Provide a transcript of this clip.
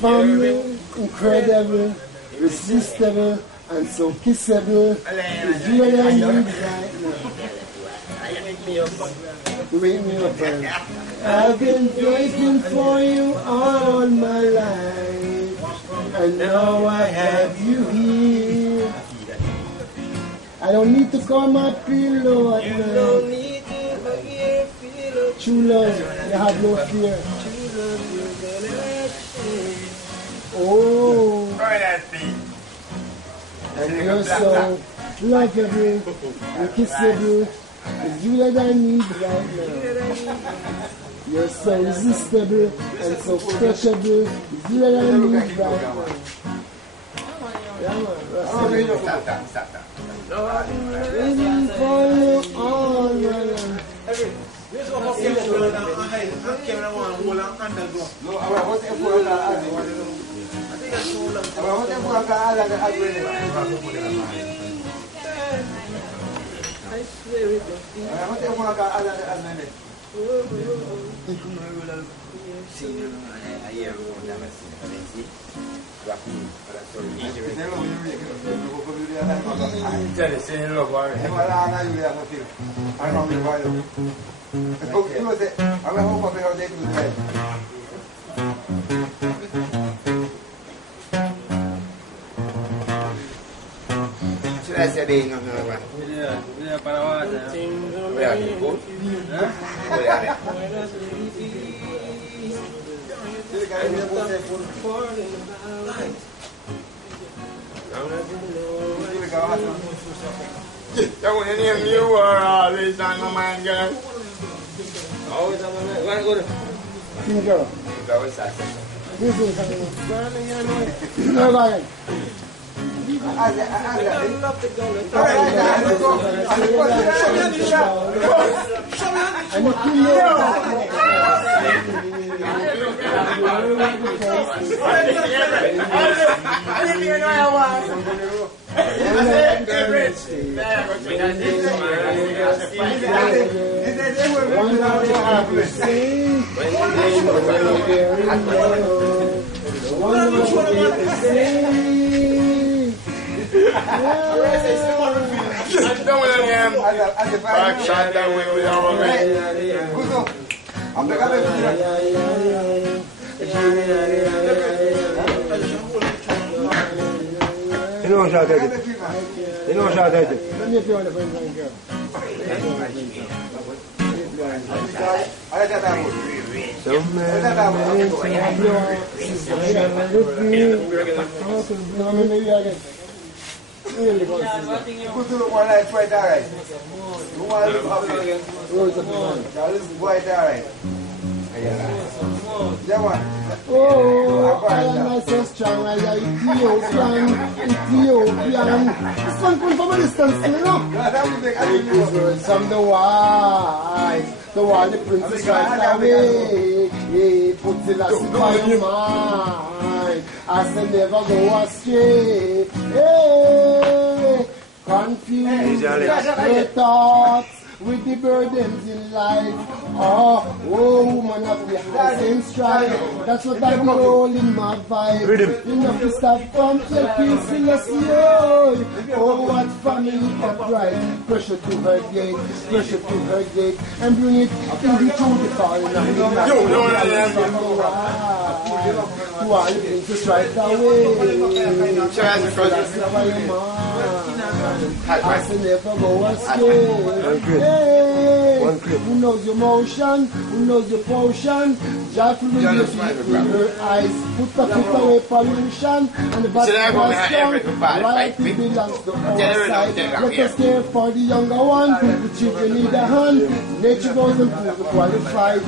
Family, incredible, irresistible, and so kissable. It's you that I need right now. You wake me up, man. I've been waiting for you all my life, and now I have you here. I don't need to call my pillow at night. True love, you have no fear. Oh, and you're so lovable, and kissable. It's you that I need right now. You're so irresistible and so touchable. It's you that I need right now. Yeah, man. Waiting for you all my life. I swear it was That one name you were always on my mind, girl. Always on my mind. Where go to? King girl. Go inside. This is no going. Back shot that way with our man. You know what I did? You know what I did? Let me if you want to bring one girl. Really go to the one that's quite alright. You want to look up again? Rose of the man. Now this is quite alright. Oh, I am so strong. I am Ethiopian. This one comes from a distance, you know. It is words from the wise. The one the princess right away. He puts it as by your mind. As they never go astray. Hey, confused the thoughts with the burdens in life. Oh, woman of the same stride. That's what I roll in my vibe. Enough to stop from the peace. Oh, what family upright. Pressure to her gate, and bring it in the fall. Who are you going to strike away? I say never go astray. Who knows your motion? Who knows your potion? Joyful with your feet, with your eyes. Put away pollution. And the bottom was strong. Right, it belongs to our side. Let us care for the younger one. The children need a hand. Nature goes and prove the qualified.